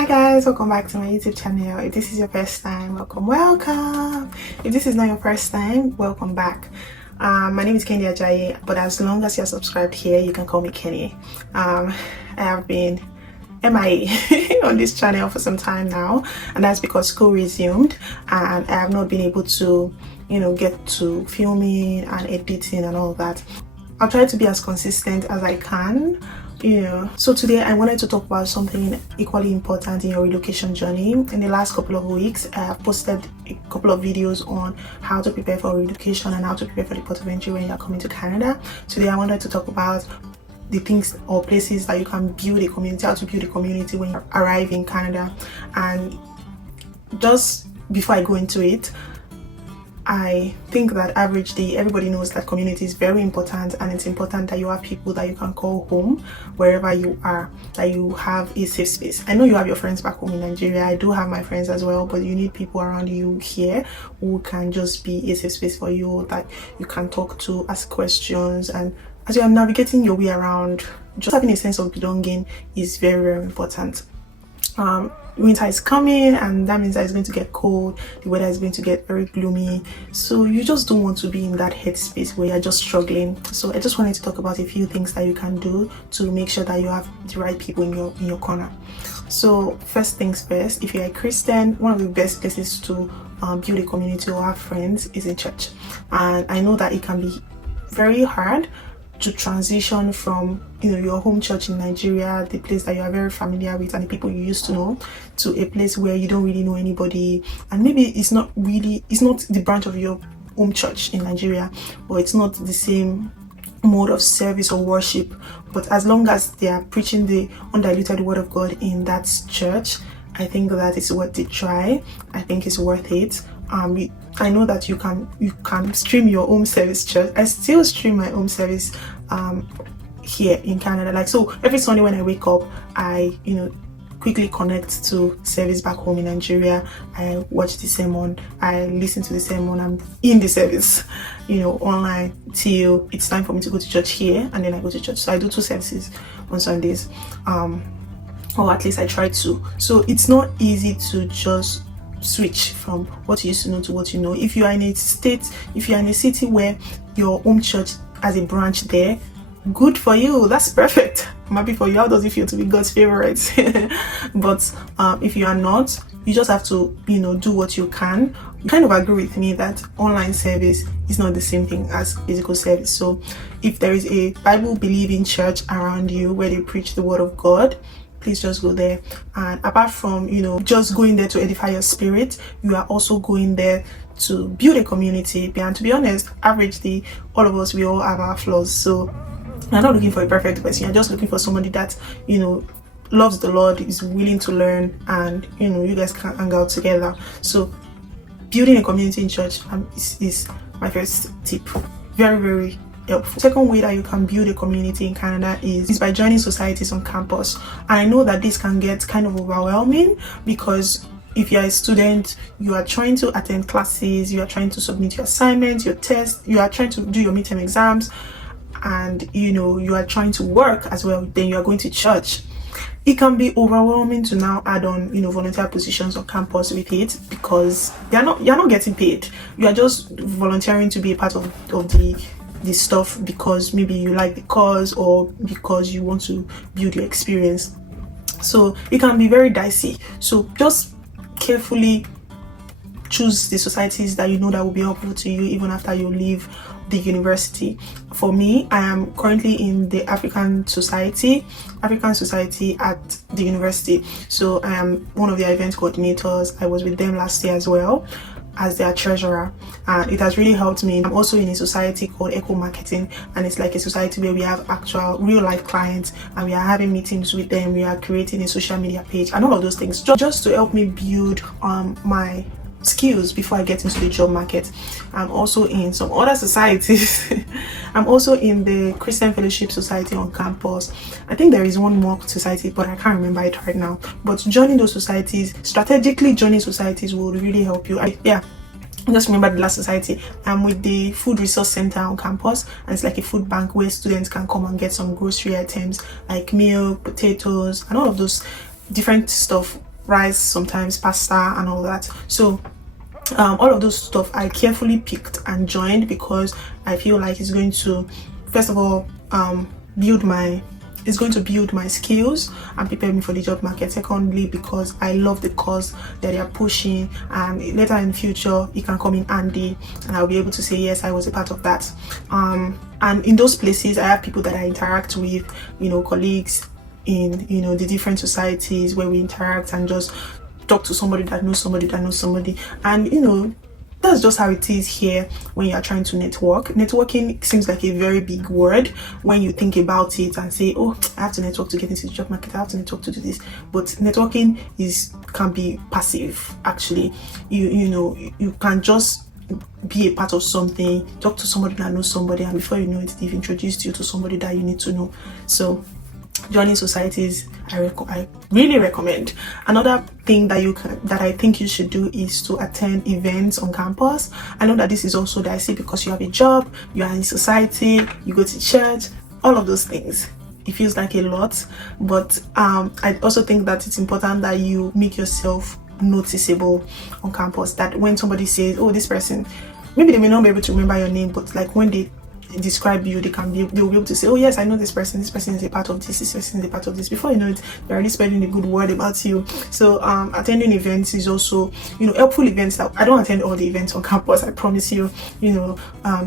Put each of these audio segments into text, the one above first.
Hi guys, welcome back to my YouTube channel. If this is your first time, welcome. If this is not your first time, welcome back. My name is Kenny Ajayi, but as long as you're subscribed here, you can call me Kenny. I have been MIA on this channel for some time now, and that's because school resumed and I have not been able to get to filming and editing and all that. I'll try to be as consistent as I can. So today I wanted to talk about something equally important in your relocation journey. In the last couple of weeks, I have posted a couple of videos on how to prepare for relocation and how to prepare for the port of entry when you're coming to Canada. Today I wanted to talk about the things or places that you can build a community, how to build a community when you arrive in Canada. And just before I go into it, I think that averagely everybody knows that community is very important, and it's important that you have people that you can call home wherever you are, that you have a safe space. I know you have your friends back home in Nigeria. I do have my friends as well, but you need people around you here who can just be a safe space for you, that you can talk to, ask questions, and as you are navigating your way around, just having a sense of belonging is very, very important. Winter is coming, and that means that it's going to get cold, the weather is going to get very gloomy, so you just don't want to be in that headspace where you're just struggling. So I just wanted to talk about a few things that you can do to make sure that you have the right people in your corner. So first things first, if you're a Christian, one of the best places to build a community or have friends is in church. And I know that it can be very hard to transition from your home church in Nigeria, the place that you are very familiar with and the people you used to know, to a place where you don't really know anybody, and maybe it's not the branch of your home church in Nigeria, or it's not the same mode of service or worship, but as long as they are preaching the undiluted word of God in that church, I think that it's worth the try. I think it's worth it. I know that you can stream your home service church. I still stream my home service here in Canada. Like, so every Sunday when I wake up, I quickly connect to service back home in Nigeria. I watch the sermon, I listen to the sermon, I'm in the service online till it's time for me to go to church here, and then I go to church. So I do 2 services on Sundays, or at least I try to. So it's not easy to just switch from what you used to know to what you know. If you are in a city where your home church has a branch there, good for you, that's perfect. I'm happy for you. How does it feel to be God's favorite? But if you are not, you just have to do what you can. You kind of agree with me that online service is not the same thing as physical service. So if there is a Bible believing church around you where they preach the word of God, please just go there. And apart from just going there to edify your spirit, you are also going there to build a community. And to be honest, averagely all of us, we all have our flaws. So you're not looking for a perfect person, you're just looking for somebody that loves the Lord, is willing to learn, and you guys can hang out together. So building a community in church is my first tip. Very, very helpful. Second way that you can build a community in Canada is by joining societies on campus. And I know that this can get kind of overwhelming, because if you're a student, you are trying to attend classes, you are trying to submit your assignments, your tests, you are trying to do your midterm exams, and you are trying to work as well, then you are going to church. It can be overwhelming to now add on volunteer positions on campus with it, because you're not getting paid. You are just volunteering to be a part of the stuff because maybe you like the cause or because you want to build your experience. So it can be very dicey. So just carefully choose the societies that that will be helpful to you even after you leave the university. For me, I am currently in the African Society at the university. So I am one of their event coordinators. I was with them last year as well as their treasurer, and it has really helped me. I'm also in a society called Echo Marketing, and it's like a society where we have actual real life clients and we are having meetings with them, we are creating a social media page and all of those things, just to help me build my skills before I get into the job market. I'm also in some other societies. I'm also in the Christian Fellowship Society on campus. I think there is one more society, but I can't remember it right now. But joining those societies, strategically joining societies, will really help you. I just remember the last society. I'm with the Food Resource Center on campus, and it's like a food bank where students can come and get some grocery items like milk, potatoes, and all of those different stuff rice, sometimes pasta and all that. So all of those stuff I carefully picked and joined because I feel like it's going to, first of all, build my skills and prepare me for the job market. Secondly, because I love the cause that they are pushing, and later in the future it can come in handy and I'll be able to say yes, I was a part of that. And in those places I have people that I interact with, colleagues in the different societies where we interact and just talk to somebody that knows somebody that knows somebody. And that's just how it is here when you are trying to network. Networking seems like a very big word when you think about it and say, oh, I have to network to get into the job market, I have to network to do this. But networking can be passive. Actually, you can just be a part of something, talk to somebody that knows somebody, and before you know it, they've introduced you to somebody that you need to know. So joining societies, I really recommend. Another thing that I think you should do is to attend events on campus. I know that this is also dicey because you have a job, you are in society, you go to church, all of those things. It feels like a lot, but I also think that it's important that you make yourself noticeable on campus. That when somebody says, oh, this person, maybe they may not be able to remember your name, but like when they describe you, they'll be able to say, oh yes, I know this person is a part of this person is a part of this. Before you know it, they're already spreading a good word about you. So attending events is also helpful. Events that I don't attend all the events on campus, I promise you.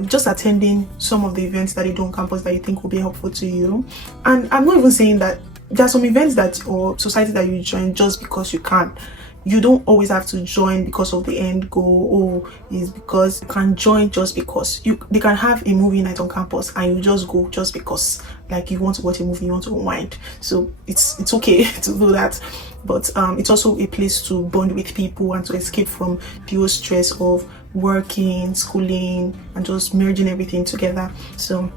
Just attending some of the events that you do on campus that you think will be helpful to you. And I'm not even saying that there are some events or society that you join just because you can. You don't always have to join because of the end goal, or is because you can join just because they can have a movie night on campus and you just go just because, like, you want to watch a movie, you want to unwind. So it's okay to do that, but it's also a place to bond with people and to escape from pure stress of working, schooling, and just merging everything together. So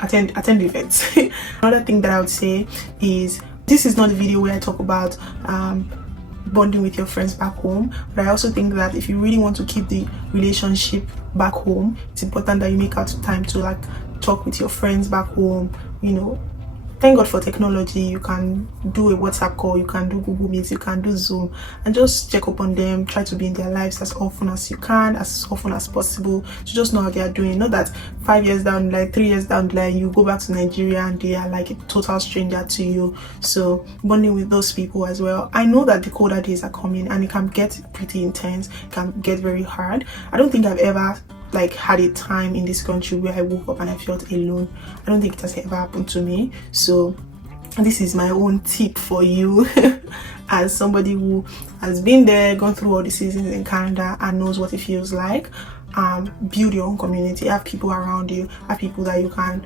attend events. Another thing that I would say is, this is not a video where I talk about bonding with your friends back home, but I also think that if you really want to keep the relationship back home, it's important that you make out time to like talk with your friends back home. Thank God for technology. You can do a WhatsApp call, you can do Google Meet, you can do Zoom, and just check up on them. Try to be in their lives as often as you can, as often as possible, to just know how they are doing. Not that 5 years down the line, 3 years down the line, you go back to Nigeria and they are like a total stranger to you. So bonding with those people as well. I know that the colder days are coming and it can get pretty intense, it can get very hard. I don't think I've ever had a time in this country where I woke up and I felt alone. I don't think it has ever happened to me. So this is my own tip for you as somebody who has been there, gone through all the seasons in Canada and knows what it feels like. Build your own community, have people around you, have people that you can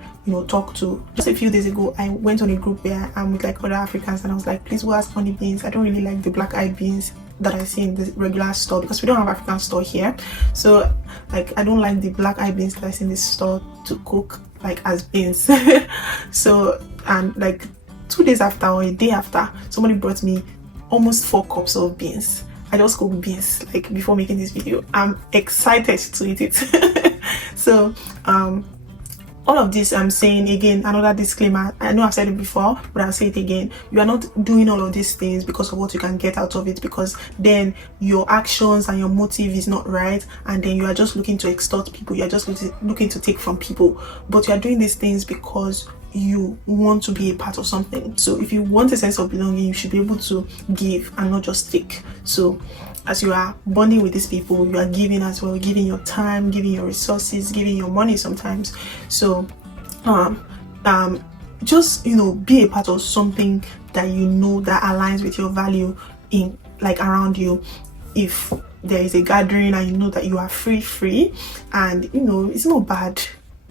talk to. Just a few days ago I went on a group where I'm with other Africans, and I was like, please, who has honey beans? I don't really like the black-eyed beans that I see in the regular store, because we don't have African store here. So I don't like the black-eyed beans that I see in this store to cook as beans. So, and 2 days after or a day after, somebody brought me almost 4 cups of beans. I just cooked beans before making this video. I'm excited to eat it. So all of this I'm saying, again, another disclaimer, I know I've said it before, but I'll say it again. You are not doing all of these things because of what you can get out of it, because then your actions and your motive is not right, and then you are just looking to extort people, you're just looking to take from people. But you are doing these things because you want to be a part of something. So if you want a sense of belonging, you should be able to give and not just take. So as you are bonding with these people, you are giving as well, giving your time, giving your resources, giving your money sometimes. So just be a part of something that that aligns with your value in around you. If there is a gathering and you know that you are free, and it's not bad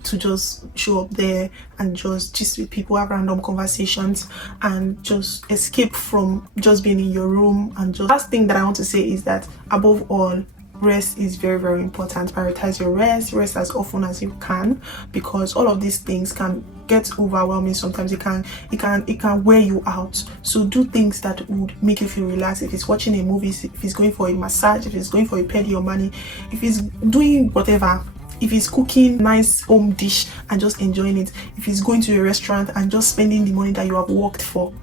to just show up there and just with people, have random conversations, and just escape from just being in your room. And just last thing that I want to say is that, above all, rest is very, very important. Prioritize your rest as often as you can, because all of these things can get overwhelming sometimes. It can wear you out. So do things that would make you feel relaxed. If it's watching a movie, if it's going for a massage, if it's going for a pedi or money, if it's doing whatever, if it's cooking nice home dish and just enjoying it, if it's going to a restaurant and just spending the money that you have worked for,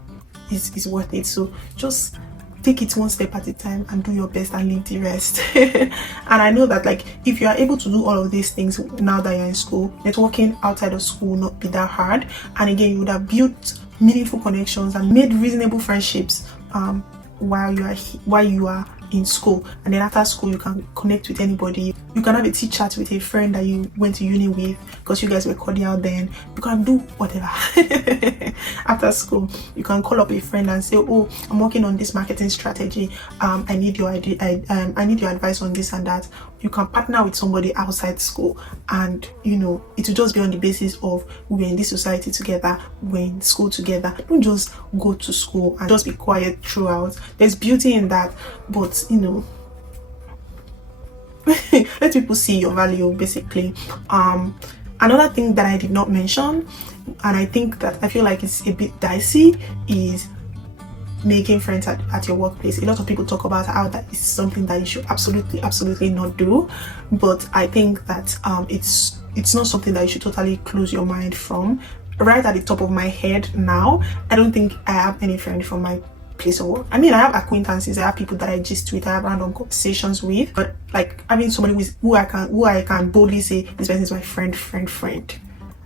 is worth it. So just take it one step at a time and do your best and leave the rest. And I know that, like, if you are able to do all of these things now that you're in school, networking outside of school will not be that hard. And again, you would have built meaningful connections and made reasonable friendships while you are in school. And then after school, you can connect with anybody. You can have a tea chat with a friend that you went to uni with because you guys were cordial then. You can do whatever. After school, you can call up a friend and say, oh, I'm working on this marketing strategy, I need your idea, I need your advice on this and that. You can partner with somebody outside school, and you know, it will just be on the basis of we're in this society together, we're in school together. Don't just go to school and just be quiet throughout. There's beauty in that, but you know, let people see your value, basically. Another thing that I did not mention, and I think that I feel like it's a bit dicey, is making friends at your workplace. A lot of people talk about how that is something that you should absolutely not do, but I think that it's not something that you should totally close your mind from. Right at the top of my head now, I don't think I have any friend from my place of work. I mean, I have acquaintances, I have people that I gist with, I have random conversations with, but like having somebody who I can boldly say this person is my friend,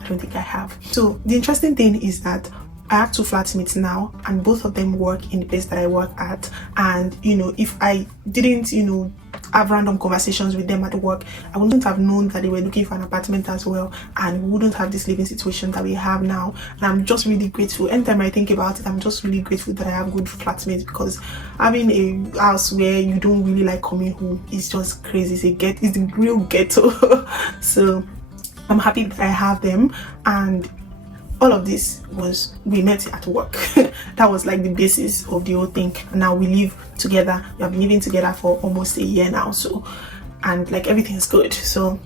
I don't think I have. So the interesting thing is that I have 2 flatmates now, and both of them work in the place that I work at. And you know, if I didn't, you know, have random conversations with them at work, I wouldn't have known that they were looking for an apartment as well, and we wouldn't have this living situation that we have now. And I'm just really grateful. Anytime I think about it, I'm just really grateful that I have good flatmates, because having a house where you don't really like coming home is just crazy. It's the real ghetto. So I'm happy that I have them, and all of this was, we met at work. That was like the basis of the whole thing. And now we live together. We have been living together for almost a year now, so, and like everything's good. So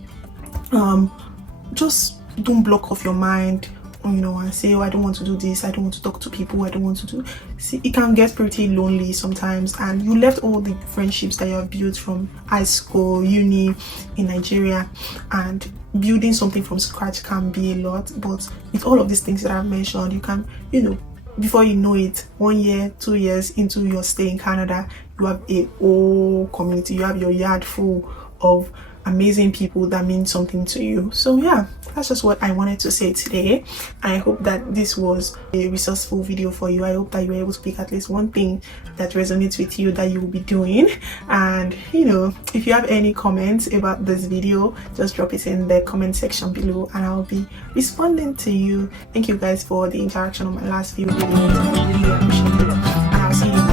just don't block off your mind, you know, and say, oh, I don't want to do this, I don't want to talk to people, I don't want to do. See, it can get pretty lonely sometimes, and you left all the friendships that you have built from high school, uni in Nigeria, and building something from scratch can be a lot. But with all of these things that I've mentioned, you can, you know, before you know it, 1 year, 2 years into your stay in Canada, you have a whole community, you have your yard full of amazing people that mean something to you. So yeah, that's just what I wanted to say today. I hope that this was a resourceful video for you. I hope that you were able to pick at least one thing that resonates with you that you will be doing. And you know, if you have any comments about this video, just drop it in the comment section below and I'll be responding to you. Thank you guys for the interaction on my last few videos. I really appreciate it, and I'll see you